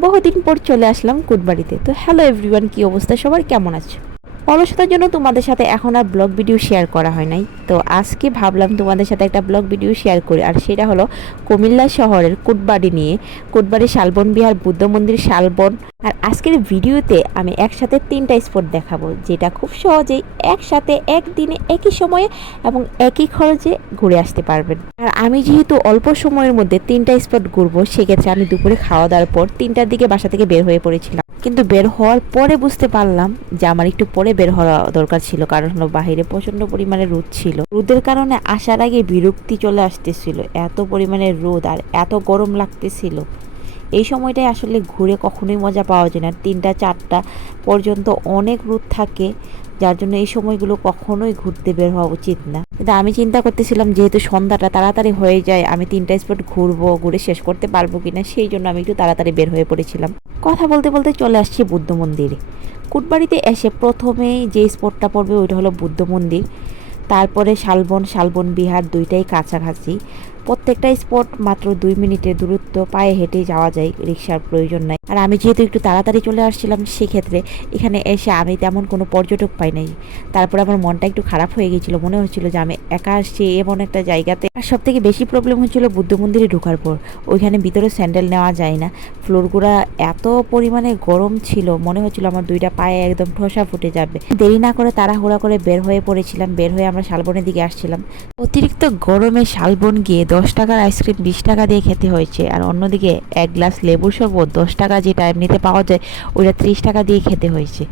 বহুদিন পর চলে আসলাম কুটবাড়িতে। তো হ্যালো এভরিওয়ান, কি অবস্থা সবার, কেমন আছো? অলসতার জন্য তোমাদের সাথে এখন আর ব্লগ ভিডিও শেয়ার করা হয় নাই। তো আজকে ভাবলাম তোমাদের সাথে একটা ব্লগ ভিডিও শেয়ার করি, আর সেটা হলো কুমিল্লা শহরের কুটবাড়ি নিয়ে। কুটবাড়ি শালবন বিহার, বুদ্ধ মন্দির, শালবন। আর আজকের ভিডিওতে আমি একসাথে 3টা স্পট দেখাবো, যেটা খুব সহজেই একসাথে একদিনে একই সময়ে এবং একই খরচে ঘুরে আসতে পারবেন। আর আমি যেহেতু অল্প সময়ের মধ্যে 3টা স্পট ঘুরবো, সেক্ষেত্রে আমি দুপুরে খাওয়া দাওয়ার পর 3টার দিকে বাসা থেকে বের হয়ে পড়েছিলাম। কিন্তু বের হওয়ার পরে বুঝতে পারলাম যে আমার একটু পরে বের হওয়া দরকার ছিল, কারণ হলো বাহিরে প্রচন্ড পরিমাণে রোদ ছিল। রোদের কারণে আসার আগে বিরক্তি চলে আসতেছিল, এত পরিমাণে রোদ আর এত গরম লাগতেছিল। এই সময়টায় আসলে ঘুরে কখনোই মজা পাওয়া যায় না, 3টা 4টা পর্যন্ত অনেক রোদ থাকে, যার জন্য এই সময়গুলো কখনোই ঘুরতে বের হওয়া উচিত না। কিন্তু আমি চিন্তা করতেছিলাম যেহেতু সন্ধ্যাটা তাড়াতাড়ি হয়ে যায়, আমি 3টা স্পট ঘুরবো, ঘুরে শেষ করতে পারবো কিনা, সেই জন্য আমি একটু তাড়াতাড়ি বের হয়ে পড়েছিলাম। কথা বলতে বলতে চলে আসছি বুদ্ধ মন্দিরে। কুটবাড়িতে এসে প্রথমেই যে স্পটটা পড়বে ওইটা হলো বুদ্ধ মন্দির, তারপরে শালবন, শালবন বিহার, দুইটাই কাছাকাছি। প্রত্যেকটা স্পট মাত্র 2 মিনিটের দূরত্ব, পায়ে হেঁটেই যাওয়া যায়, রিক্সার প্রয়োজন নাই। আর আমি যেহেতু একটু তাড়াতাড়ি চলে আসছিলাম, সেক্ষেত্রে এখানে এসে আমি তেমন কোনো পর্যটক পাই নাই। তারপরে আমার মনটা একটু খারাপ হয়ে গেছিলো, মনে হচ্ছিল যে আমি একা আসছি এমন একটা জায়গাতে। আর সব থেকে বেশি প্রবলেম হচ্ছিল বুদ্ধ মন্দিরে ঢোকার পর, ওইখানে ভিতরে স্যান্ডেল নেওয়া যায় না। ফ্লোরগুলা এত পরিমাণে গরম ছিল, মনে হচ্ছিল আমার 2টা পায়ে একদম ঠোসা ফুটে যাবে। দেরি না করে তাড়াহুড়া করে বের হয়ে পড়েছিলাম। বের হয়ে আমরা শালবনের দিকে আসছিলাম। অতিরিক্ত গরমে শালবন গিয়ে 10 টাকার আইসক্রিম 20 টাকা দিয়ে খেতে হয়েছে, আর অন্যদিকে এক গ্লাস লেবুর শরবত 10 টাকা যেটা এমনিতে পাওয়া যায় ওইটা 30 টাকা দিয়ে খেতে হয়েছে।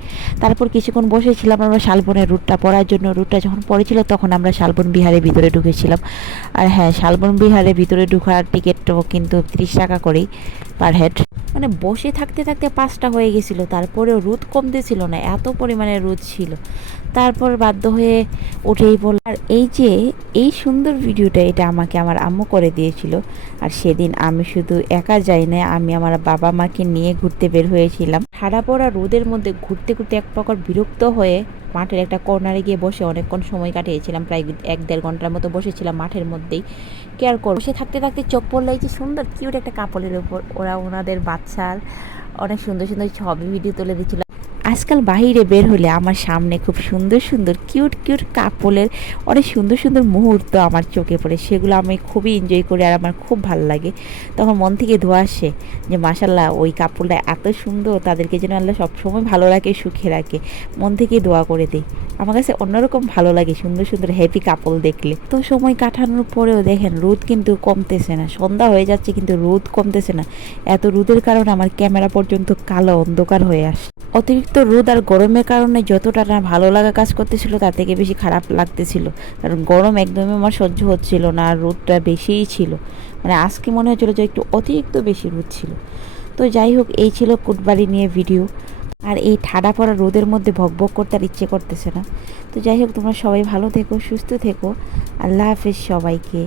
তারপর কিছুক্ষণ বসেছিলাম আমরা শালবনের রুটটা পড়ার জন্য। রুটটা যখন পড়েছিল তখন আমরা শালবন বিহারের ভিতরে ঢুকেছিলাম। আর হ্যাঁ, শালবন বিহারের ভিতরে ঢোকার টিকিটটাও কিন্তু 30 টাকা করেই পার হেড। মানে বসে থাকতে থাকতে 5টা হয়ে গেছিলো, তারপরেও রোদ কমতেছিল না, এত পরিমাণে রোদ ছিল। তারপর বাধ্য হয়ে উঠেই পড়লাম। আর এই যে এই সুন্দর ভিডিওটা, এটা আমাকে আমার আম্মু করে দিয়েছিল। আর সেদিন আমি শুধু একা যাই না, আমি আমার বাবা মাকে নিয়ে ঘুরতে বের হয়েছিলাম। ঠাড়া পড়া রোদের মধ্যে ঘুরতে ঘুরতে এক প্রকার বিরক্ত হয়ে মাঠের একটা কর্নারে গিয়ে বসে অনেকক্ষণ সময় কাটিয়েছিলাম, প্রায় 1-1.5 ঘন্টার মতো বসেছিলাম মাঠের মধ্যেই। কেয়ার কর বসে থাকতে থাকতে চোখ পড়লো এই যে সুন্দর কিউট একটা কাপড়ের ওপর। ওরা ওনাদের বাচ্চার অনেক সুন্দর সুন্দর ছবি ভিডিও তুলে দিচ্ছিল। আজকাল বাহিরে বের হলে আমার সামনে খুব সুন্দর সুন্দর কিউট কিউট কাপলের অনেক সুন্দর সুন্দর মুহূর্ত আমার চোখে পড়ে, সেগুলো আমি খুবই এনজয় করি আর আমার খুব ভালো লাগে। তখন মন থেকে ধোয়া আসে যে মাশাল্লাহ ওই কাপড়টা এত সুন্দর, তাদেরকে যেন আল্লাহ সবসময় ভালো রাখে, সুখে রাখে। মন থেকে দোয়া করে দিই। আমার কাছে অন্যরকম ভালো লাগে সুন্দর সুন্দর হ্যাপি কাপল দেখলে। তো সময় কাটানোর পরেও দেখেন রোদ কিন্তু কমতেছে না, সন্ধ্যা হয়ে যাচ্ছে কিন্তু রোদ কমতেছে না। এত রোদের কারণে আমার ক্যামেরা পর্যন্ত কালো অন্ধকার হয়ে আসে। অতিরিক্ত রোদ আর গরমের কারণে যতটা না ভালো লাগা কাজ করতেছিল, তার থেকে বেশি খারাপ লাগতেছিল, কারণ গরম একদমই আমার সহ্য হচ্ছিল না, আর রোদটা বেশিই ছিল। মানে আজকে মনে হচ্ছিল যে একটু অতিরিক্ত বেশি রোদ ছিল। তো যাই হোক, এই ছিল কুটবাড়ি নিয়ে ভিডিও। আর এই ঠাডা পড়া রোদের মধ্যে ভকভক করতে আর ইচ্ছে করতেছে না। তো যাই হোক, তোমরা সবাই ভালো থেকো, সুস্থ থেকো। আল্লাহ হাফেজ সবাইকে।